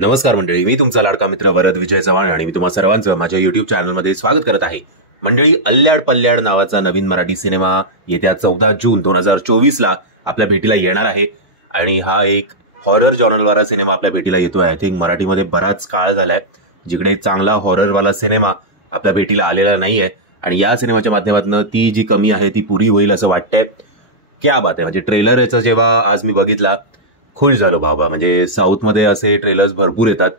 नमस्कार मंडळी, मी तुमचा लाडका मित्र वरद विजय चव्हाण आणि मी तुम्हा सर्वांचं माझ्या युट्यूब चॅनलमध्ये स्वागत करत आहे. मंडळी, अल्ल्याड पल्ल्याड नावाचा नवीन मराठी सिनेमा येत्या 14 जून 2024ला आपल्या भेटीला येणार आहे आणि हा एक हॉरर जॉनरवाला सिनेमा आपल्या भेटीला येतोय. आय थिंक मराठीमध्ये बराच काळ झालाय जिकडे चांगला हॉररवाला सिनेमा आपल्या भेटीला आलेला नाहीये आणि या सिनेमाच्या माध्यमातून ती जी कमी आहे ती पुरी होईल असं वाटतंय. क्या बात आहे. म्हणजे ट्रेलर याचा जेव्हा आज मी बघितला खुश झालो बाबा. म्हणजे साऊथमध्ये असे ट्रेलर्स भरपूर येतात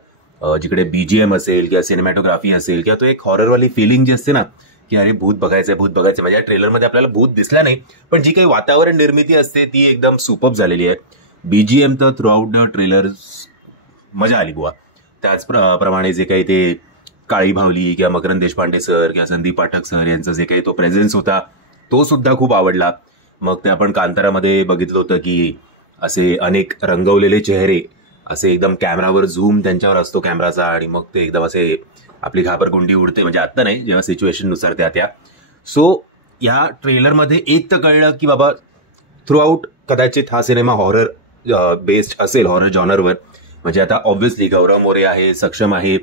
जिकडे बीजीएम असेल किंवा सिनेमॅटोग्राफी असेल किंवा तो एक हॉररवाली फिलिंग जी असते ना की अरे भूत बघायचंय. म्हणजे या ट्रेलरमध्ये आपल्याला भूत दिसला नाही पण जी काही वातावरण निर्मिती असते ती एकदम सुपर्ब झालेली आहे. बीजीएम तर थ्रू आउट द ट्रेलर मजा आली बुवा. त्याचप्रमाणे जे काही ते काळी भावली किंवा मकरंद देशपांडे सर किंवा संदीप पाठक सर यांचा जे काही तो प्रेझेन्स होता तो सुद्धा खूप आवडला. मग ते आपण कांतारामध्ये बघितलं होतं की असे अनेक रंगवलेले चेहरे असे एकदम कॅमेरावर झूम त्यांच्यावर असतो कॅमेराचा आणि मग ते एकदम असे आपली घाबरगुंडी उडते. म्हणजे आता नाही, जेव्हा सिच्युएशन नुसार त्या सो या ट्रेलरमध्ये एक तर कळलं की बाबा थ्रू आउट कदाचित हा सिनेमा हॉरर बेस्ड असेल, हॉरर जॉनरवर. म्हणजे आता ऑब्व्हियसली गौरव मोरे आहे, सक्षम आहे,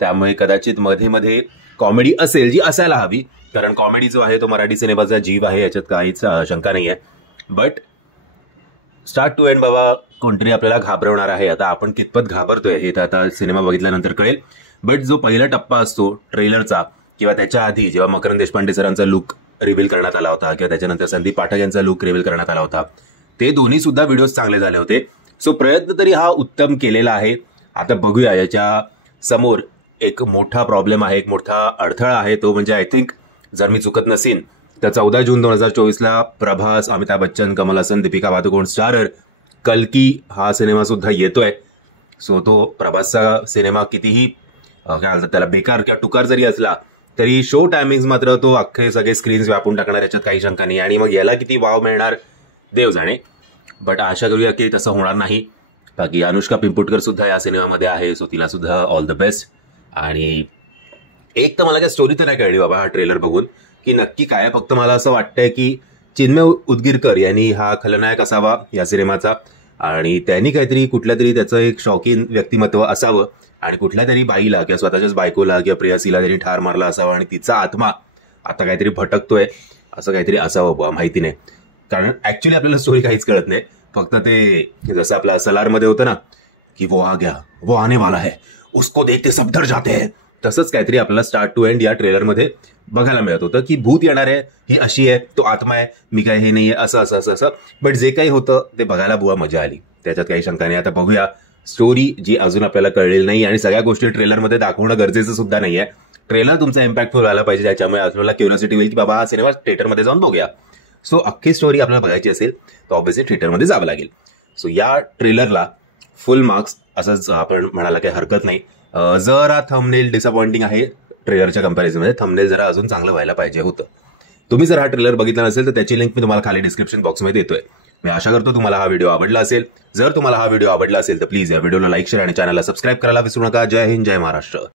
त्यामुळे कदाचित मध्ये मध्ये कॉमेडी असेल जी असायला हवी, कारण कॉमेडी जो आहे तो मराठी सिनेमाचा जीव आहे, याच्यात काहीच शंका नाही आहे. बट स्टार्ट टू एंड बाबा कोणतरी आपल्याला घाबरवणार आहे. आता आपण कितपत घाबरतोय हे तर आता सिनेमा बघितल्यानंतर कळेल. बट जो पहिला टप्पा असतो ट्रेलरचा किंवा त्याच्या आधी जेव्हा मकरंद देशपांडे सरांचा लुक रिव्हील करण्यात आला होता किंवा त्याच्यानंतर संदीप पाठक यांचा लुक रिव्हील करण्यात आला होता, ते दोन्ही सुद्धा व्हिडिओज चांगले झाले होते. सो प्रयत्न तरी हा उत्तम केलेला आहे. आता बघूया, याच्या समोर एक मोठा प्रॉब्लेम आहे, एक मोठा अडथळा आहे. तो म्हणजे आय थिंक जर मी चुकत नसेन तर 14 जून 2024ला प्रभास, अमिताभ बच्चन, कमल हसन, दीपिका पादुकोण स्टारर कल्की हा सिनेमा सुद्धा येतोय. सो तो प्रभासचा सिनेमा कितीही काय म्हणतात त्याला बेकार किंवा टुकार जरी असला तरी शो टायमिंग मात्र तो अख्खे सगळे स्क्रीन्स व्यापून टाकणार, याच्यात काही शंका नाही. आणि मग याला किती वाव मिळणार देव जाणे. बट आशा करूया की तसं होणार नाही. बाकी अनुष्का पिंपुटकर सुद्धा या सिनेमामध्ये आहे, सो तिला सुद्धा ऑल द बेस्ट. आणि एक तर मला काय स्टोरी तर नाही कळली बाबा हा ट्रेलर बघून की नक्की काय. फक्त मला असं वाटतंय की चिन्मय उदगीरकर यांनी हा खलनायक असावा या सिनेमाचा आणि त्यांनी काहीतरी कुठल्या तरी त्याचं एक शौकीन व्यक्तिमत्व असावं आणि कुठल्या तरी बाईला किंवा स्वतःच्याच बायकोला किंवा प्रेयसीला त्यांनी ठार मारला असावा आणि तिचा आत्मा आता काहीतरी भटकतोय, असं काहीतरी असावं बुवा. माहिती नाही, कारण ऍक्च्युली आपल्याला स्टोरी काहीच कळत नाही. फक्त ते जसं आपल्या सलारमध्ये होतं ना की वो आ गया, वो आने वाला है, उसको देखते सब डर जाते हैं, तसंच काहीतरी आपल्याला स्टार्ट टू एंड या ट्रेलरमध्ये बघायला मिळत होतं की भूत येणार आहे, ही अशी आहे, तो आत्मा आहे, मी काय हे नाहीये, असं असं असं असं. बट जे काही होतं ते बघायला बुवा मजा आली, त्याच्यात काही शंका नाही. आता बघूया स्टोरी जी अजून आपल्याला कळलेली नाही आणि सगळ्या गोष्टी ट्रेलरमध्ये दाखवणं गरजेचं सुद्धा नाहीये. ट्रेलर तुमचा इम्पॅक्टफुल व्हायला पाहिजे, ज्याच्यामुळे आपल्याला क्युरिओसिटी होईल की बाबा हा सिनेमा थिएटरमध्ये जाऊन बघूया. सो अख्खी स्टोरी आपल्याला बघायची असेल तर ऑब्व्हियसली थिएटरमध्ये जावं लागेल. सो या ट्रेलरला फुल मार्क्स असंच आपण म्हणायला काही हरकत नाही. जरा थंबनेल डिसअपॉइंटिंग आहे ट्रेलरच्या कंपॅरिझनमध्ये. थंबनेल जरा अजून चांगलं व्हायला पाहिजे होतं. तुम्ही जर हा ट्रेलर बघितला नसेल तर त्याची लिंक मी तुम्हाला खाली डिस्क्रिप्शन बॉक्समध्ये देतोय. मी आशा करतो तुम्हाला हा व्हिडिओ आवडला असेल. जर तुम्हाला हा व्हिडिओ आवडला असेल तर प्लीज या व्हिडिओला लाईक, शेअर आणि चॅनलला सबस्क्राईब करायला विसरू नका. जय हिंद, जय महाराष्ट्र.